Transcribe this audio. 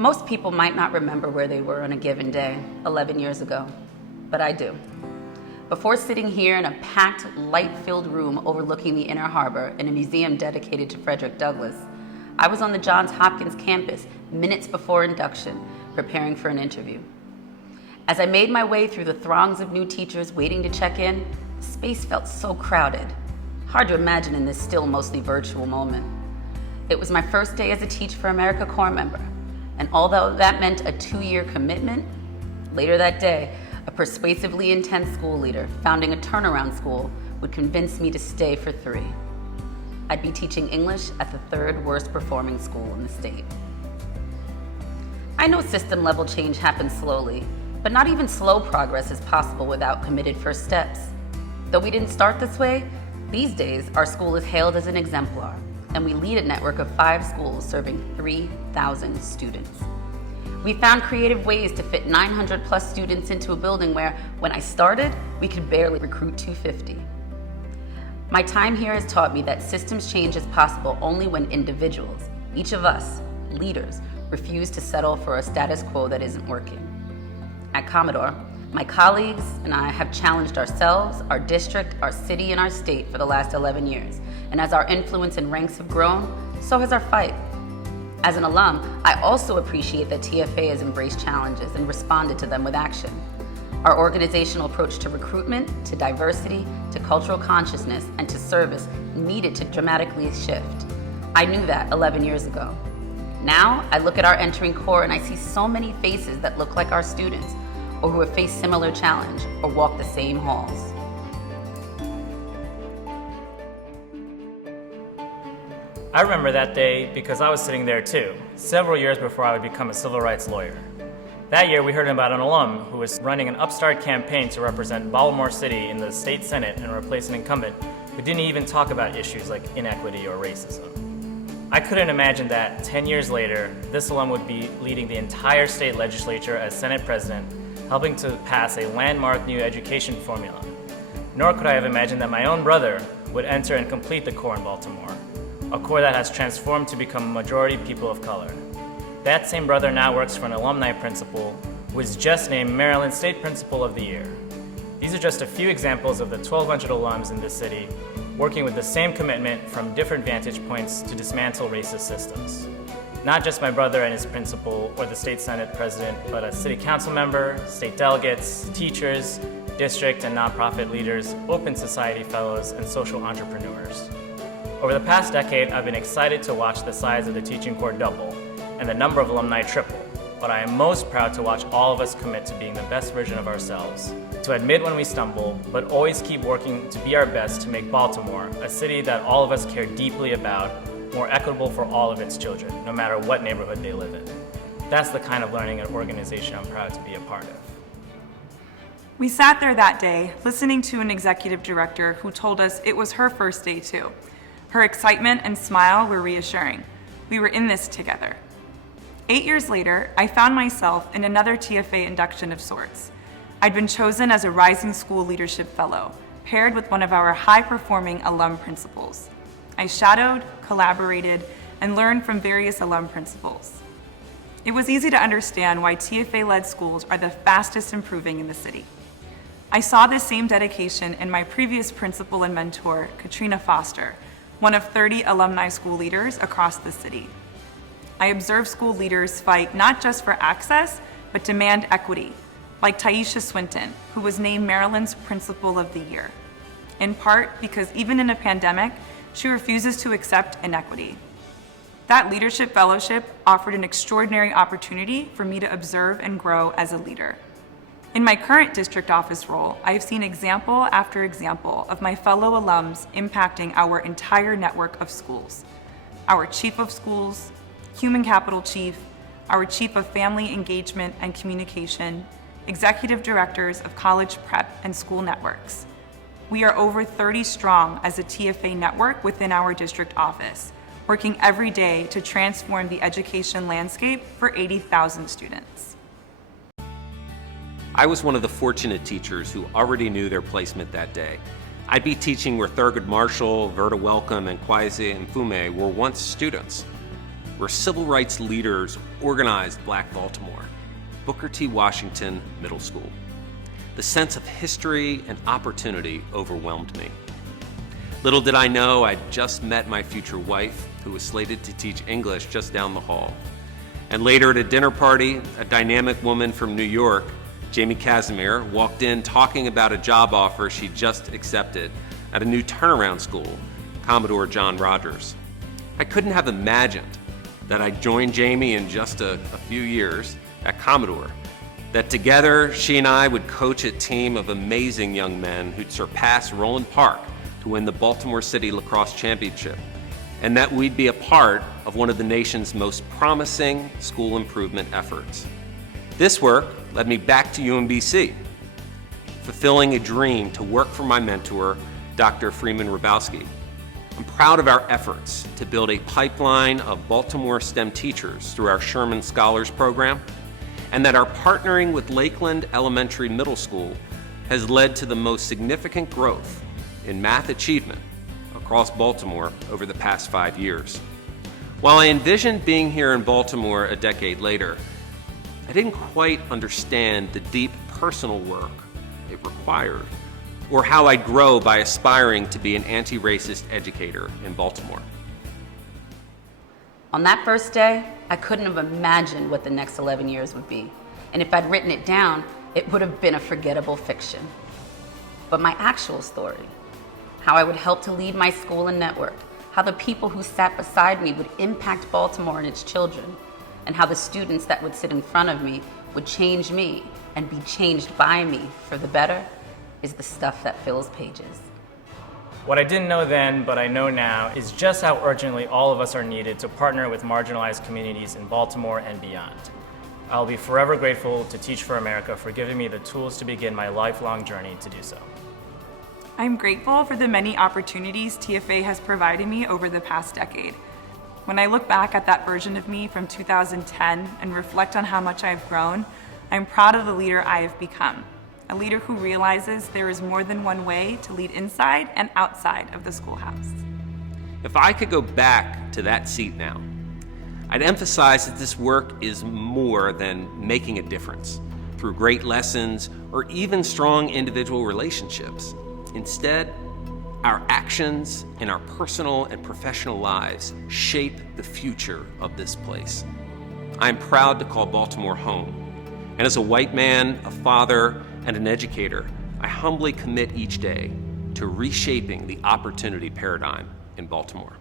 Most people might not remember where they were on a given day 11 years ago, but I do. Before sitting here in a packed, light-filled room overlooking the Inner Harbor in a museum dedicated to Frederick Douglass, I was on the Johns Hopkins campus minutes before induction, preparing for an interview. As I made my way through the throngs of new teachers waiting to check in, the space felt so crowded. Hard to imagine in this still mostly virtual moment. It was my first day as a Teach for America Corps member, and although that meant a 2-year commitment, later that day, a persuasively intense school leader founding a turnaround school would convince me to stay for 3. I'd be teaching English at the 3rd worst performing school in the state. I know system level change happens slowly, but not even slow progress is possible without committed first steps. Though we didn't start this way, these days our school is hailed as an exemplar, and we lead a network of 5 schools serving 3,000 students. We found creative ways to fit 900 plus students into a building where, when I started, we could barely recruit 250. My time here has taught me that systems change is possible only when individuals, each of us, leaders, refuse to settle for a status quo that isn't working. At Commodore, my colleagues and I have challenged ourselves, our district, our city, and our state for the last 11 years. And as our influence and ranks have grown, so has our fight. As an alum, I also appreciate that TFA has embraced challenges and responded to them with action. Our organizational approach to recruitment, to diversity, to cultural consciousness, and to service needed to dramatically shift. I knew that 11 years ago. Now, I look at our entering Corps and I see so many faces that look like our students, or who have faced similar challenge, or walked the same halls. I remember that day because I was sitting there too, several years before I would become a civil rights lawyer. That year we heard about an alum who was running an upstart campaign to represent Baltimore City in the state senate and replace an incumbent who didn't even talk about issues like inequity or racism. I couldn't imagine that 10 years later, this alum would be leading the entire state legislature as Senate President, helping to pass a landmark new education formula. Nor could I have imagined that my own brother would enter and complete the Corps in Baltimore, a Corps that has transformed to become a majority people of color. That same brother now works for an alumni principal who was just named Maryland State Principal of the Year. These are just a few examples of the 1,200 alums in this city working with the same commitment from different vantage points to dismantle racist systems. Not just my brother and his principal or the state senate president, but a city council member, state delegates, teachers, district and nonprofit leaders, open society fellows, and social entrepreneurs. Over the past decade, I've been excited to watch the size of the teaching corps double and the number of alumni triple, but I am most proud to watch all of us commit to being the best version of ourselves, to admit when we stumble, but always keep working to be our best to make Baltimore a city that all of us care deeply about, more equitable for all of its children, no matter what neighborhood they live in. That's the kind of learning and organization I'm proud to be a part of. We sat there that day, listening to an executive director who told us it was her first day too. Her excitement and smile were reassuring. We were in this together. 8 years later, I found myself in another TFA induction of sorts. I'd been chosen as a Rising School Leadership Fellow, paired with one of our high-performing alum principals. I shadowed, collaborated, and learned from various alum principals. It was easy to understand why TFA-led schools are the fastest improving in the city. I saw this same dedication in my previous principal and mentor, Katrina Foster, one of 30 alumni school leaders across the city. I observed school leaders fight not just for access, but demand equity, like Taisha Swinton, who was named Maryland's Principal of the Year, in part because even in a pandemic, she refuses to accept inequity. That leadership fellowship offered an extraordinary opportunity for me to observe and grow as a leader. In my current district office role, I have seen example after example of my fellow alums impacting our entire network of schools. Our chief of schools, human capital chief, our chief of family engagement and communication, executive directors of college prep and school networks. We are over 30 strong as a TFA network within our district office, working every day to transform the education landscape for 80,000 students. I was one of the fortunate teachers who already knew their placement that day. I'd be teaching where Thurgood Marshall, Verda Welcome, and Kwesi Mfume were once students. where civil rights leaders organized Black Baltimore, Booker T. Washington Middle School. The sense of history and opportunity overwhelmed me. Little did I know I'd just met my future wife, who was slated to teach English just down the hall. And later at a dinner party, a dynamic woman from New York, Jamie Casimir, walked in talking about a job offer she just accepted at a new turnaround school, Commodore John Rogers. I couldn't have imagined that I'd join Jamie in just a few years at Commodore, that together she and I would coach a team of amazing young men who'd surpass Roland Park to win the Baltimore City Lacrosse Championship, and that we'd be a part of one of the nation's most promising school improvement efforts. This work led me back to UMBC, fulfilling a dream to work for my mentor, Dr. Freeman Rabowski. I'm proud of our efforts to build a pipeline of Baltimore STEM teachers through our Sherman Scholars Program, and that our partnering with Lakeland Elementary Middle School has led to the most significant growth in math achievement across Baltimore over the past 5 years. While I envisioned being here in Baltimore a decade later, I didn't quite understand the deep personal work it required, or how I'd grow by aspiring to be an anti-racist educator in Baltimore. On that first day, I couldn't have imagined what the next 11 years would be. And if I'd written it down, it would have been a forgettable fiction. But my actual story, how I would help to lead my school and network, how the people who sat beside me would impact Baltimore and its children, and how the students that would sit in front of me would change me and be changed by me for the better, is the stuff that fills pages. What I didn't know then, but I know now, is just how urgently all of us are needed to partner with marginalized communities in Baltimore and beyond. I'll be forever grateful to Teach for America for giving me the tools to begin my lifelong journey to do so. I'm grateful for the many opportunities TFA has provided me over the past decade. When I look back at that version of me from 2010 and reflect on how much I've grown, I'm proud of the leader I have become. A leader who realizes there is more than one way to lead inside and outside of the schoolhouse. If I could go back to that seat now, I'd emphasize that this work is more than making a difference through great lessons or even strong individual relationships. Instead, our actions in our personal and professional lives shape the future of this place. I am proud to call Baltimore home. And as a white man, a father, and an educator, I humbly commit each day to reshaping the opportunity paradigm in Baltimore.